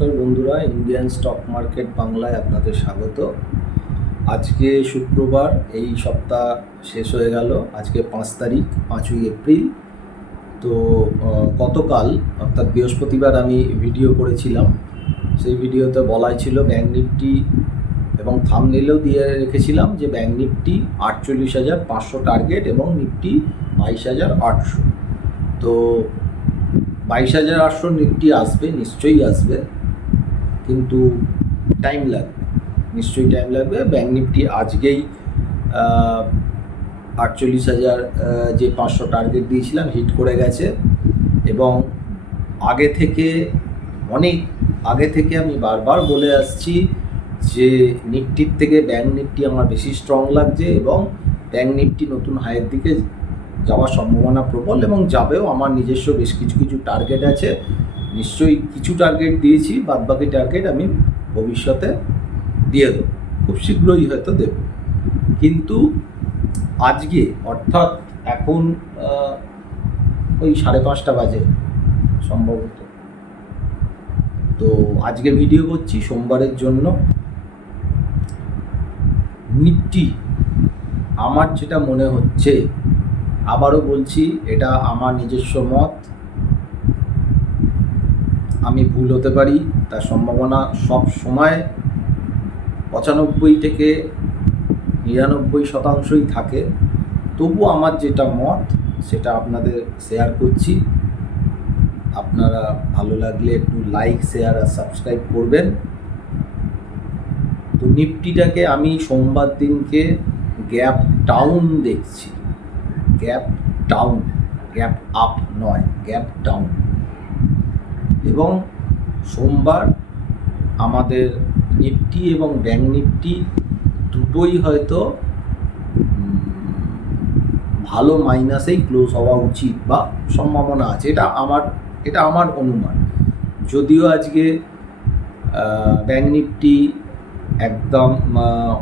নমস্কার বন্ধুরা, Indian stock market বাংলায় আপনাদের স্বাগত। আজকে শুক্রবার, এই সপ্তাহ শেষ হয়ে গেল। আজকে 5 এপ্রিল। তো গতকাল অর্থাৎ বৃহস্পতিবার আমি ভিডিও করেছিলাম। সেই ভিডিওতে বলাই ছিল ব্যাঙ্ক নিফটি, এবং থাম্বনেইলেও দিয়ে রেখেছিলাম যে ব্যাঙ্ক নিফটি 48,500 টার্গেট এবং নিফটি 22,800। তো 22,800 নিফটি আসবে, নিশ্চয়ই আসবে, কিন্তু টাইম লাগবে, নিশ্চয়ই টাইম লাগবে। ব্যাঙ্ক নিফটি আজকেই 48,000 যে 500 টার্গেট দিয়েছিলাম হিট করে গেছে। এবং অনেক আগে থেকে আমি বারবার বলে আসছি যে নিফটির থেকে ব্যাঙ্ক নিফটি আমার বেশি স্ট্রং লাগছে, এবং ব্যাঙ্ক নিফটি নতুন হাইয়ের দিকে যাওয়ার সম্ভাবনা প্রবল, এবং যাবেও। আমার নিজস্ব বেশ কিছু টার্গেট আছে, নিশ্চয়ই কিছু টার্গেট দিয়েছি, বাদবাকি টার্গেট আমি ভবিষ্যতে দিয়ে দেবো, খুব শীঘ্রই হয়তো দেব। কিন্তু আজকে অর্থাৎ এখন ওই 5:30 বাজে সম্ভবত। তো আজকে ভিডিও করছি সোমবারের জন্য। নিফটি আমার যেটা মনে হচ্ছে, আবারও বলছি, এটা আমার নিজস্ব মত, আমি ভুল হতে পারি, তার সম্ভাবনা সব সময় 95 থেকে 99% থাকে। তবু আমার যেটা মত সেটা আপনাদের শেয়ার করছি। আপনারা ভালো লাগলে একটু লাইক, শেয়ার আর সাবস্ক্রাইব করবেন। তো নিফটিটাকে আমি সোমবার দিনকে গ্যাপ ডাউন দেখছি, গ্যাপ ডাউন, গ্যাপ আপ নয়, গ্যাপ ডাউন। এবং সোমবার আমাদের নিফটি এবং ব্যাঙ্ক নিফটি দুটোই হয়তো ভালো মাইনাসেই ক্লোজ হওয়া উচিত বা সম্ভাবনা আছে, এটা আমার অনুমান। যদিও আজকে ব্যাঙ্ক নিফটি একদম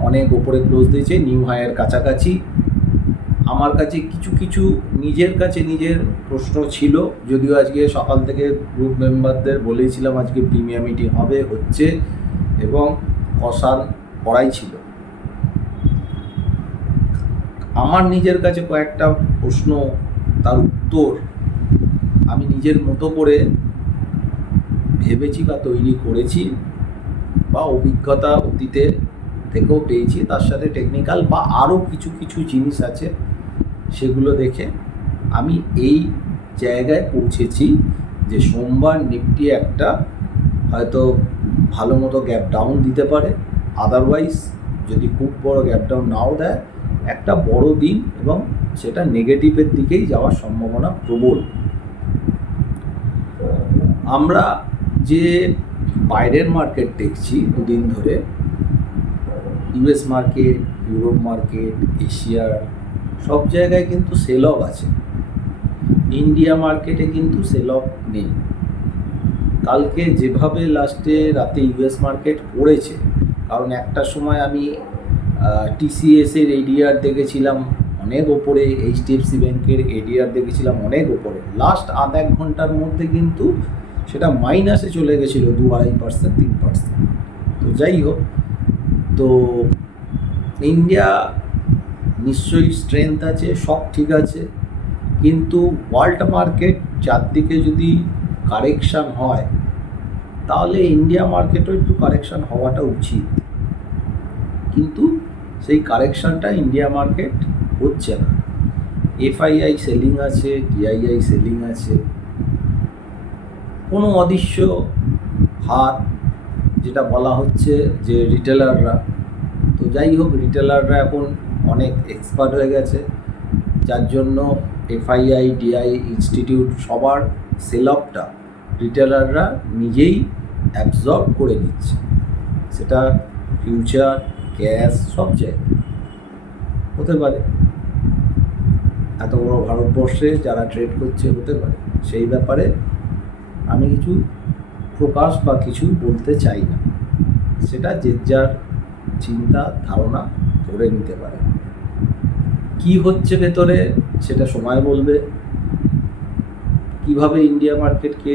অনেক ওপরে ক্লোজ দিয়েছে, নিউ হাইয়ের কাছাকাছি। আমার কাছে কিছু নিজের প্রশ্ন ছিল, যদিও আজকে সকাল থেকে গ্রুপ মেম্বারদের বলেছিলাম আজকে প্রিমিয়াম মিটিং হচ্ছে, এবং কষান করাই ছিল। আমার নিজের কাছে কয়েকটা প্রশ্ন, তার উত্তর আমি নিজের মতো করে ভেবেছি বা তৈরি করেছি, বা অভিজ্ঞতা অতীতে থেকেও পেয়েছি, তার সাথে টেকনিক্যাল বা আরও কিছু জিনিস আছে, সেগুলো দেখে আমি এই জায়গায় পৌঁছেছি যে সোমবার নিফটি একটা হয়তো ভালো মতো গ্যাপ ডাউন দিতে পারে। আদারওয়াইজ যদি খুব বড় গ্যাপ ডাউন নাও দেয়, একটা বড় দিন, এবং সেটা নেগেটিভের দিকেই যাওয়ার সম্ভাবনা প্রবল। আমরা যে বাইরের মার্কেট দেখছি দুদিন ধরে, ইউএস মার্কেট, ইউরোপ মার্কেট, এশিয়ার সব জায়গায় কিন্তু সেল অফ আছে। ইন্ডিয়া মার্কেটে কিন্তু সেল অফ নেই। কালকে যেভাবে লাস্টে রাতে ইউএস মার্কেট পড়েছে, কারণ একটা সময় আমি টিসিএসের এডিআর দেখেছিলাম অনেক ওপরে, এইচডিএফসি ব্যাংকের এডিআর দেখেছিলাম অনেক ওপরে, লাস্ট আধ এক ঘন্টার মধ্যে কিন্তু সেটা মাইনাসে চলে গেছিলো 2-2.5%, 3%। তো যাই হোক, তো ইন্ডিয়া নিশ্চয়ই স্ট্রেংথ আছে, সব ঠিক আছে, কিন্তু ওয়ার্ল্ড মার্কেট চারদিকে যদি কারেকশান হয়, তাহলে ইন্ডিয়া মার্কেটও একটু কারেকশান হওয়াটা উচিত। কিন্তু সেই কারেকশানটা ইন্ডিয়া মার্কেট হচ্ছে না। এফআইআই সেলিং আছে, ডিআইআই সেলিং আছে, কোনো অদৃশ্য হাত, যেটা বলা হচ্ছে যে রিটেলাররা। তো যাই হোক, রিটেলাররা এখন অনেক এক্সপার্ট হয়ে গেছে, যার জন্য এফআইআই, ডিআই ইনস্টিটিউট সবার সেল অফটা রিটেলাররা নিজেই অ্যাবজর্ব করে দিচ্ছে। সেটা ফিউচার, ক্যাশ, সব জায়গায় হতে পারে। এত বড় ভারতবর্ষে যারা ট্রেড করছে, হতে পারে। সেই ব্যাপারে আমি কিছু প্রকাশ বা কিছু বলতে চাই না, সেটা যে যার চিন্তা ধারণা ধরে নিতে পারে। কি হচ্ছে ভেতরে সেটা সময় বলবে। কিভাবে ইন্ডিয়া মার্কেটকে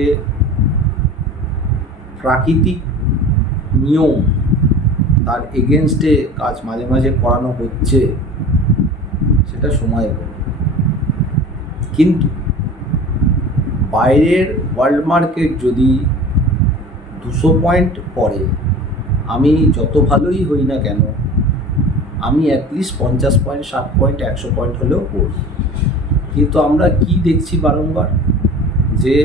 প্রাকৃতিক নিয়ম, তার এগেনস্টে কাজ মাঝে মাঝে করানো হচ্ছে, সেটা সময় বলবে। কিন্তু বাইরের ওয়ার্ল্ড মার্কেট যদি 200 পয়েন্ট পড়ে, আমি যত ভালোই হই না কেন, আমি অ্যাটলিস্ট 50 পয়েন্ট, 60 পয়েন্ট, 100 পয়েন্ট হলেও পড়ব। কিন্তু আমরা কি দেখছি বারংবার, যে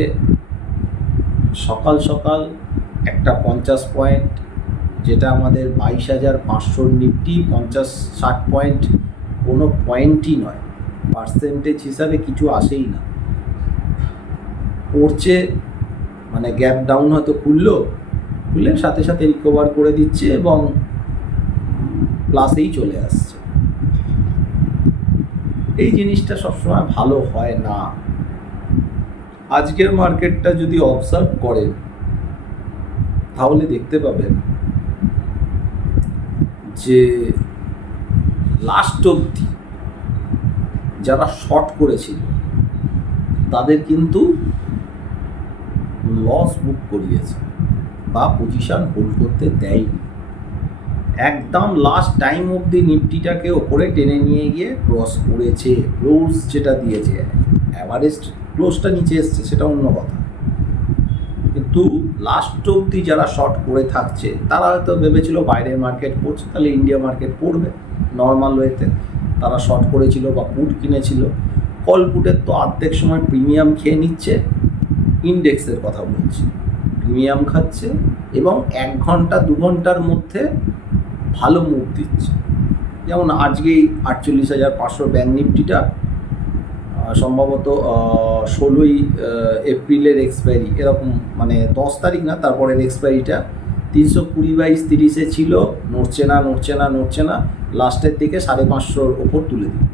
সকাল সকাল একটা 50 পয়েন্ট, যেটা আমাদের 22,500 নিফটি, 50-60 পয়েন্ট কোনো পয়েন্টই নয়, পার্সেন্টেজ হিসাবে কিছু আসেই না, পড়ছে। মানে গ্যাপ ডাউন হয়তো খুলে সাথে সাথে রিকভার করে দিচ্ছে এবং প্লাসেই চলে আসছে। এই জিনিসটা সবসময় ভালো হয় না। আজকের মার্কেটটা যদি অবজার্ভ করেন তাহলে দেখতে পাবেন যে লাস্ট অবধি যারা শর্ট করেছিল তাদের কিন্তু লস বুক করিয়েছে বা পজিশন হোল্ড করতে দেয়নি। একদম লাস্ট টাইম অবধি নিফটিটাকে ওপরে টেনে নিয়ে গিয়ে ক্রস করেছে, ক্লোজ যেটা দিয়েছে, অ্যাভারেজ ক্লোজটা নিচে এসছে সেটা অন্য কথা, কিন্তু লাস্ট অবধি যারা শর্ট করে থাকছে তারা হয়তো ভেবেছিল বাইরের মার্কেট পড়ছে, তাহলে ইন্ডিয়া মার্কেট পড়বে নর্মাল ওয়েতে, তারা শর্ট করেছিল বা পুট কিনেছিল। কল পুটের তো অর্ধেক সময় প্রিমিয়াম খেয়ে নিচ্ছে, ইন্ডেক্সের কথা বলছি, প্রিমিয়াম খাচ্ছে এবং 1 ঘন্টা 2 ঘন্টার মধ্যে ভালো মুভ দিচ্ছে। যেমন আজকেই 48,500 ব্যাংক নিফটিটা সম্ভবত 16ই এপ্রিলের এক্সপায়ারি, এরকম মানে 10 তারিখ না, তারপরের এক্সপায়ারিটা 320/30 ছিল, নড়ছে না, লাস্টের দিকে 550 ওপর তুলে দিল।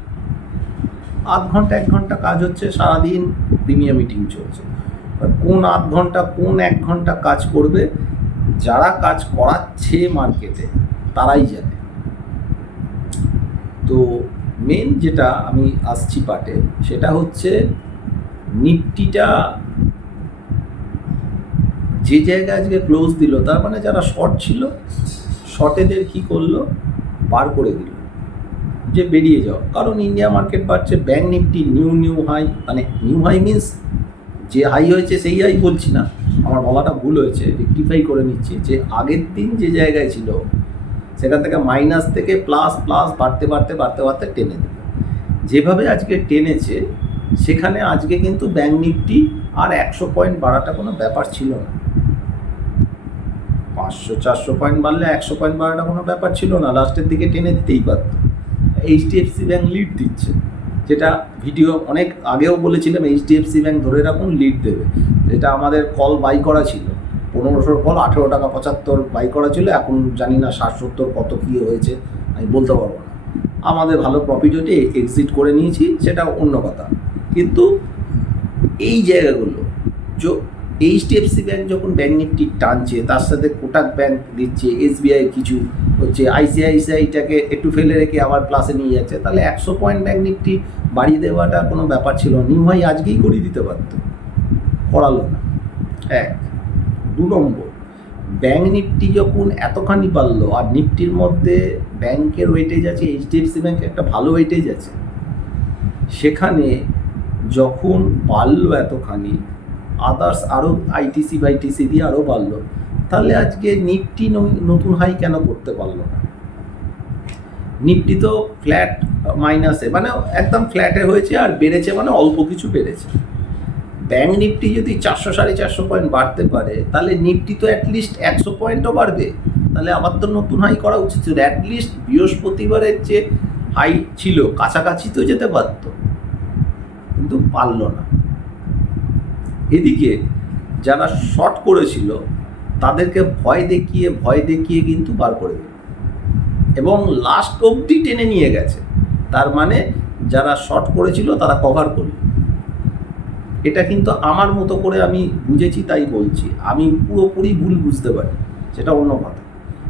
আধ ঘন্টা 1 ঘন্টা কাজ হচ্ছে, সারাদিন প্রিমিয়াম মিটিং চলছে। কোন আধ ঘন্টা কোন 1 ঘন্টা কাজ করবে, যারা কাজ করাচ্ছে মার্কেটে তারাই জানে। তো মেন যেটা আমি আসছি পার্টে, সেটা হচ্ছে নিফটিটা যে জায়গায় আজকে ক্লোজ দিল, তার মানে যারা শর্ট ছিল, শর্টেদের কি করলো, বার করে দিল যে বেরিয়ে যাও, কারণ ইন্ডিয়া মার্কেট বাড়ছে। ব্যাংক নিফটি নিউ হাই, মানে নিউ হাই মিনস যে হাই হয়েছে সেই হাই বলছি না, আমার বলাটা ভুল হয়েছে, রেকটিফাই করে নিচ্ছি, যে আগের দিন যে জায়গায় ছিল সেখান থেকে মাইনাস থেকে প্লাস বাড়তে টেনে দেবে। যেভাবে আজকে টেনেছে সেখানে আজকে কিন্তু ব্যাংক নিফটি আর 100 পয়েন্ট বাড়াটা কোনো ব্যাপার ছিল না, 500-400 পয়েন্ট বাড়লে 100 পয়েন্ট বাড়াটা কোনো ব্যাপার ছিল না, লাস্টের দিকে টেনে দিতেই পারত। এইচডিএফসি ব্যাংক লিড দিচ্ছে, যেটা ভিডিও অনেক আগেও বলেছিলাম, এইচডিএফসি ব্যাংক ধরে রাখুন লিড দেবে, যেটা আমাদের কল বাই করা ছিল 1500 কল 18 টাকা 75 বাই করা ছিল, এখন জানি না 60-70 কত কী হয়েছে আমি বলতে পারবো না। আমাদের ভালো প্রফিট হয়েছে, এক্সিট করে নিয়েছি, সেটা অন্য কথা। কিন্তু এই জায়গাগুলো এইচডিএফসি ব্যাংক যখন ব্যাংক নিফটি টানছে, তার সাথে কোটাক ব্যাংক দিচ্ছে, এসবিআই কিছু হচ্ছে, আইসিআইসিআইটাকে একটু ফেলে রেখে আবার প্লাসে নিয়ে যাচ্ছে, তাহলে 100 পয়েন্ট ব্যাংক নিফটি বাড়িয়ে দেওয়াটা কোনো ব্যাপার ছিল, নিউ হাই আজকেই করিয়ে দিতে পারত, করালো না। 1 2 নম্বর, ব্যাংক নিফটি যখন এতখানি বাড়লো, আর নিফটির মধ্যে ব্যাংকের ওয়েটেজ আছে, এইচডিএফসি ব্যাংকের একটা ভালো ওয়েটেজ আছে, সেখানে যখন বাড়লো এতখানি, আদার্স আরও আইটিসি বাইটিসি দিয়ে আরও বাড়লো, তাহলে আজকে নিফটি নতুন হাই কেন করতে পারলো না? নিফটি তো ফ্ল্যাট মাইনাসে, মানে একদম ফ্ল্যাটে হয়েছে, আর বেড়েছে মানে অল্প কিছু বেড়েছে। ব্যাংক নিফটি যদি 400-450 পয়েন্ট বাড়তে পারে, তাহলে নিফটি তো অ্যাটলিস্ট 100 পয়েন্টও বাড়বে, তাহলে আবার তো নতুন হাই করা উচিত ছিল। অ্যাটলিস্ট বৃহস্পতিবারের যে হাই ছিল কাছাকাছি তো যেতে পারত, কিন্তু পারলো না। এদিকে যারা শর্ট করেছিল তাদেরকে ভয় দেখিয়ে কিন্তু বার করে দিল এবং লাস্ট অবধি টেনে নিয়ে গেছে। তার মানে যারা শর্ট করেছিল তারা কভার করল। এটা কিন্তু আমার মতো করে আমি বুঝেছি, তাই বলছি। আমি পুরোপুরি ভুল বুঝতে পারি, সেটা অন্য কথা,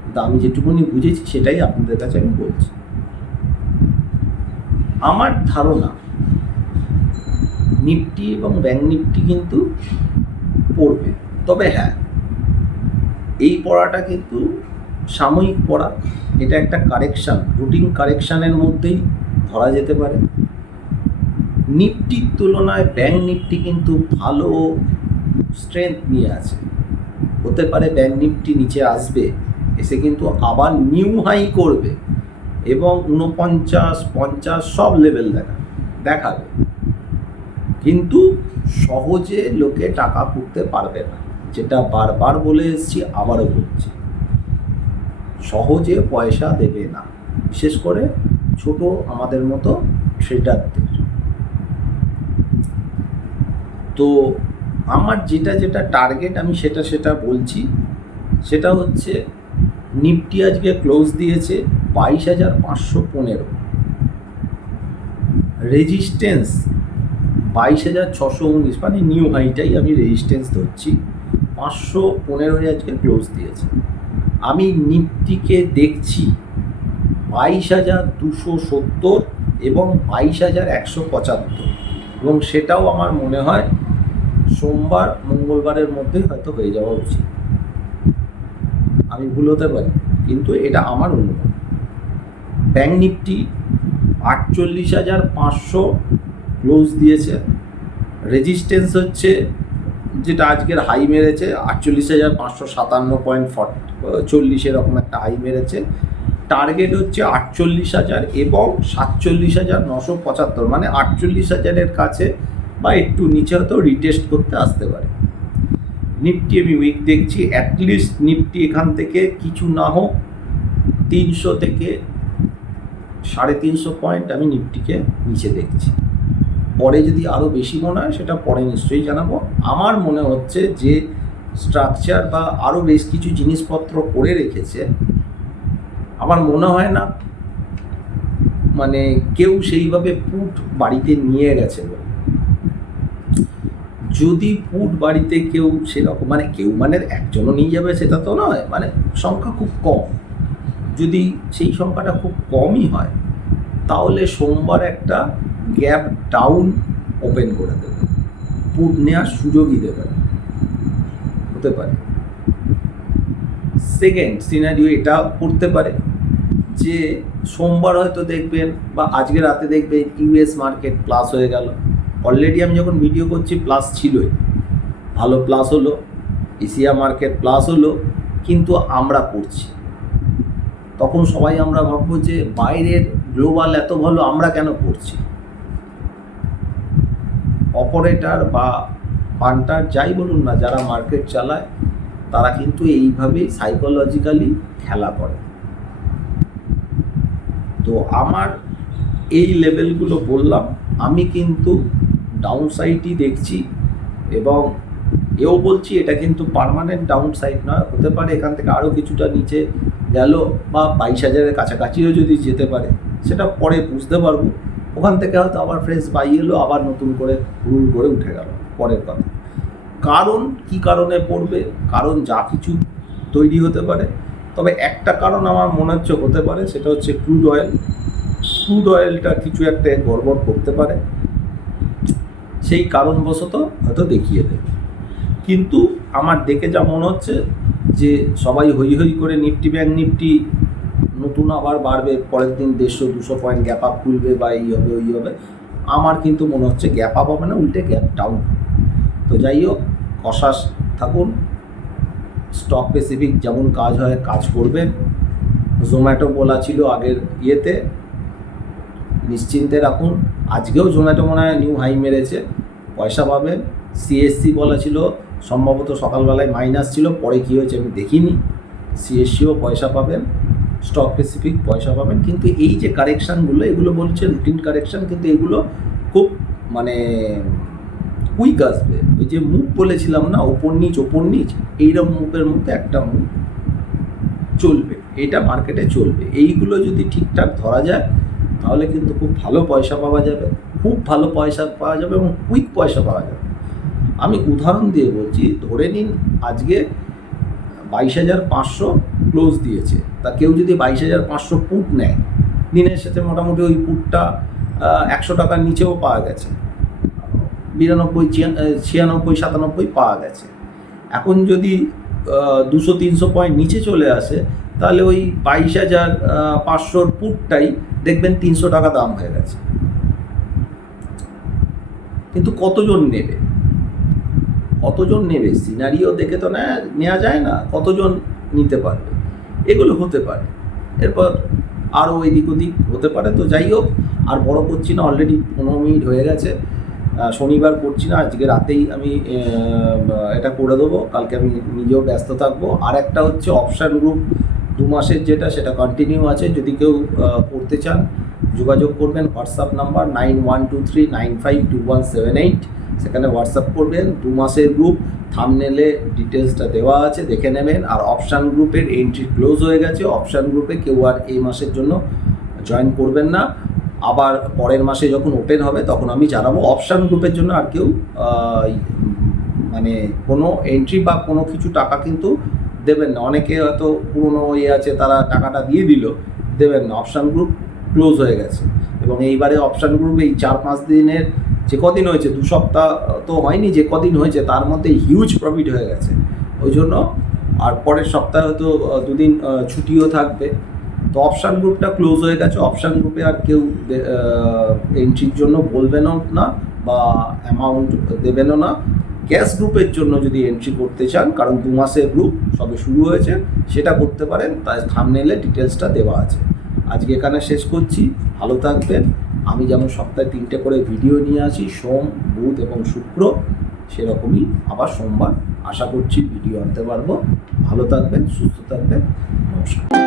কিন্তু আমি যেটুকুনি বুঝেছি সেটাই আপনাদের কাছে আমি বলছি। আমার ধারণা নিফটি এবং ব্যাংক নিফটি কিন্তু পড়বে, তবে হ্যাঁ, এই পড়াটা কিন্তু সাময়িক পড়া, এটা একটা কারেকশান, রুটিন কারেকশানের মধ্যেই ধরা যেতে পারে। নিফটির তুলনায় ব্যাঙ্ক নিফটি কিন্তু ভালো স্ট্রেংথ নিয়ে আছে। হতে পারে ব্যাঙ্ক নিফটি নিচে আসবে, এসে কিন্তু আবার নিউ হাই করবে এবং 49-50 সব লেভেল দেখাবে, কিন্তু সহজে লোকে টাকা পুঁততে পারবে না। যেটা বারবার বলে এসেছি, আবারও বলছি, সহজে পয়সা দেবে না, বিশেষ করে ছোট আমাদের মতো ট্রেডারদের। তো আমার যেটা টার্গেট আমি সেটা বলছি। সেটা হচ্ছে নিফটি আজকে ক্লোজ দিয়েছে 22,515, রেজিস্ট্যান্স 22,619, মানে নিউ হাইটাই আমি রেজিস্ট্যান্স ধরছি। 515 আজকে ক্লোজ দিয়েছে। আমি নিফটিকে দেখছি 22,270 এবং 22,175, এবং সেটাও আমার মনে হয় সোমবার মঙ্গলবারের মধ্যে হয়তো হয়ে যাওয়া উচিত। আমি ভুল হতে পারি, কিন্তু এটা আমার অনুমান। ব্যাঙ্ক নিফটি 48,500 ক্লোজ দিয়েছে, রেজিস্ট্যান্স হচ্ছে যেটা আজকের হাই মেরেছে 48,557.40, এরকম একটা হাই মেরেছে। টার্গেট হচ্ছে 48,000 এবং 47,975, মানে 48,000-এর কাছে বা একটু নিচে হয়তো রিটেস্ট করতে আসতে পারে। নিফটি আমি উইক দেখছি, অ্যাটলিস্ট নিফটি এখান থেকে কিছু না হোক 300 থেকে 350 পয়েন্ট আমি নিফটিকে নিচে দেখছি। পরে যদি আরও বেশি মনে হয় সেটা পরে নিশ্চয়ই জানাবো। আমার মনে হচ্ছে যে স্ট্রাকচার বা আরও বেশ কিছু জিনিসপত্র করে রেখেছে, আমার মনে হয় না মানে কেউ সেইভাবে পুট বাড়িতে নিয়ে গেছে বলে। যদি পুট বাড়িতে কেউ সেরকম, মানে কেউ মানে একজনও নিয়ে যাবে সেটা তো নয়, মানে সংখ্যা খুব কম, যদি সেই সংখ্যাটা খুব কমই হয় তাহলে সোমবার একটা গ্যাপ ডাউন ওপেন করে দেবে, পুট নেওয়ার সুযোগই দেবে না, হতে পারে। সেকেন্ড সিনারিও এটা করতে পারে যে সোমবার হয়তো দেখবেন বা আজকে রাতে দেখবেন ইউএস মার্কেট প্লাস হয়ে গেল। অলরেডি আমি যখন ভিডিও করছি প্লাস ছিলই, ভালো প্লাস হলো, এশিয়া মার্কেট প্লাস হলো, কিন্তু আমরা পড়ছি। তখন সবাই আমরা ভাববো যে বাইরের গ্লোবাল এত ভালো, আমরা কেন পড়ছি? অপারেটর বা পান্টার যাই বলুন না, যারা মার্কেট চালায় তারা কিন্তু এইভাবেই সাইকোলজিক্যালি খেলা করে। তো আমার এই লেভেলগুলো বললাম, আমি কিন্তু ডাউন সাইডই দেখছি, এবং এও বলছি এটা কিন্তু পার্মানেন্ট ডাউন সাইড নয়, হতে পারে এখান থেকে আরও কিছুটা নিচে গেল বা 22,000-এর কাছাকাছিও যদি যেতে পারে, সেটা পরে বুঝতে পারবো। ওখান থেকে হয়তো আবার ফ্রেশ বাই এলো, আবার নতুন করে রুল করে উঠে গেল, পরের কথা। কারণ কি কারণে পড়বে, কারণ যা কিছু তৈরি হতে পারে, তবে একটা কারণ আমার মনে হচ্ছে হতে পারে, সেটা হচ্ছে ক্রুড অয়েল। ক্রুড অয়েলটা কিছু একটা গড়বড় করতে পারে, সেই কারণবশত হয়তো দেখিয়ে দেবে। কিন্তু আমার দেখে যা মনে হচ্ছে যে সবাই হই হই করে নিফটি ব্যাঙ্ক নিফটি নতুন আবার বাড়বে, পরের দিন 150-200 পয়েন্ট গ্যাপ আপ খুলবে বা এই হবে ওই হবে, আমার কিন্তু মনে হচ্ছে গ্যাপ আপ হবে না, উল্টে গ্যাপ ডাউন। তো যাই হোক, কশাস থাকুন, স্টক স্পেসিফিক যেমন কাজ হয় কাজ করবেন। জোম্যাটো বলা ছিল আগের ইয়েতে, নিশ্চিন্তে রাখুন, আজকেও জোম্যাটো মনে হয় নিউ হাই মেরেছে, পয়সা পাবেন। সিএসসি বলা ছিল, সম্ভবত সকালবেলায় মাইনাস ছিল, পরে কী হয়েছে আমি দেখিনি। সিএসসিও পয়সা পাবেন, স্টক স্পেসিফিক পয়সা পাবেন। কিন্তু এই যে কারেকশানগুলো, এগুলো বলছে রুটিন কারেকশান, কিন্তু এগুলো খুব মানে কুইক আসবে। ওই যে মুখ বলেছিলাম না, ওপর নিচ, এইরকম মুখের মধ্যে একটা মুখ চলবে, এটা মার্কেটে চলবে। এইগুলো যদি ঠিকঠাক ধরা যায় তাহলে কিন্তু খুব ভালো পয়সা পাওয়া যাবে, খুব ভালো পয়সা পাওয়া যাবে এবং কুইক পয়সা পাওয়া যাবে। আমি উদাহরণ দিয়ে বলছি, ধরে নিন আজকে 22,500 ক্লোজ দিয়েছে, তা কেউ যদি 22,500 পুট নেয়, দিনের সাথে মোটামুটি ওই পুটটা 100 টাকার নিচেও পাওয়া গেছে, 92, 96, 97 পাওয়া গেছে। এখন যদি 200-300 পয়েন্ট নিচে চলে আসে, তাহলে ওই 22,500 পুটটাই দেখবেন 300 টাকা দাম হয়ে গেছে। কিন্তু কতজন নেবে, কতজন নেবে সিনারিও দেখে তো নেওয়া যায় না, কতজন নিতে পারবে, এগুলো হতে পারে। এরপর আরও এদিক ওদিক হতে পারে। তো যাই হোক, আর বড় করছি না, অলরেডি 15 মিনিট হয়ে গেছে। শনিবার করছি না, আজকে রাতেই আমি এটা করে দেবো, কালকে আমি নিজেও ব্যস্ত থাকবো। আর একটা হচ্ছে অপশান গ্রুপ 2 মাসের যেটা, সেটা কন্টিনিউ আছে। যদি কেউ করতে চান যোগাযোগ করবেন, হোয়াটসঅ্যাপ নাম্বার 9123952178, সেখানে হোয়াটসঅ্যাপ করবেন। 2 মাসের গ্রুপ, থাম্বনেলে ডিটেলসটা দেওয়া আছে, দেখে নেবেন। আর অপশান গ্রুপের এন্ট্রি ক্লোজ হয়ে গেছে, অপশান গ্রুপে কেউ আর এই মাসের জন্য জয়েন করবেন না। আবার পরের মাসে যখন ওপেন হবে তখন আমি জানাবো। অপশান গ্রুপের জন্য আর কেউ মানে কোনো এন্ট্রি বা কোনো কিছু টাকা কিন্তু দেবেন না। অনেকে হয়তো পুরনো আছে, তারা টাকাটা দিয়ে দিল, দেবেন না। অপশান গ্রুপ ক্লোজ হয়ে গেছে। এবং এইবারে অপশান গ্রুপে এই 4-5 দিনের যে কদিন হয়েছে, 2 সপ্তাহ তো হয়নি, যে কদিন হয়েছে তার মধ্যে হিউজ প্রফিট হয়ে গেছে। ওই জন্য আর পরের সপ্তাহে হয়তো 2 দিন ছুটিও থাকবে। তো অপশান গ্রুপটা ক্লোজ হয়ে গেছে। অপশান গ্রুপে আর কেউ এন্ট্রির জন্য বলবেনও না বা অ্যামাউন্ট দেবেনও না। ক্যাশ গ্রুপের জন্য যদি এন্ট্রি করতে চান, কারণ 2 মাসের গ্রুপ সবে শুরু হয়েছে, সেটা করতে পারেন। তাই থাম্বনেলে ডিটেলসটা দেওয়া আছে। আজকে এখানে শেষ করছি, ভালো থাকবেন। আমি যেমন সপ্তাহে 3টে করে ভিডিও নিয়ে আসি, সোম, বুধ এবং শুক্র, সেরকমই আবার সোমবার আশা করছি ভিডিও আনতে পারবো। ভালো থাকবেন, সুস্থ থাকবেন, নমস্কার।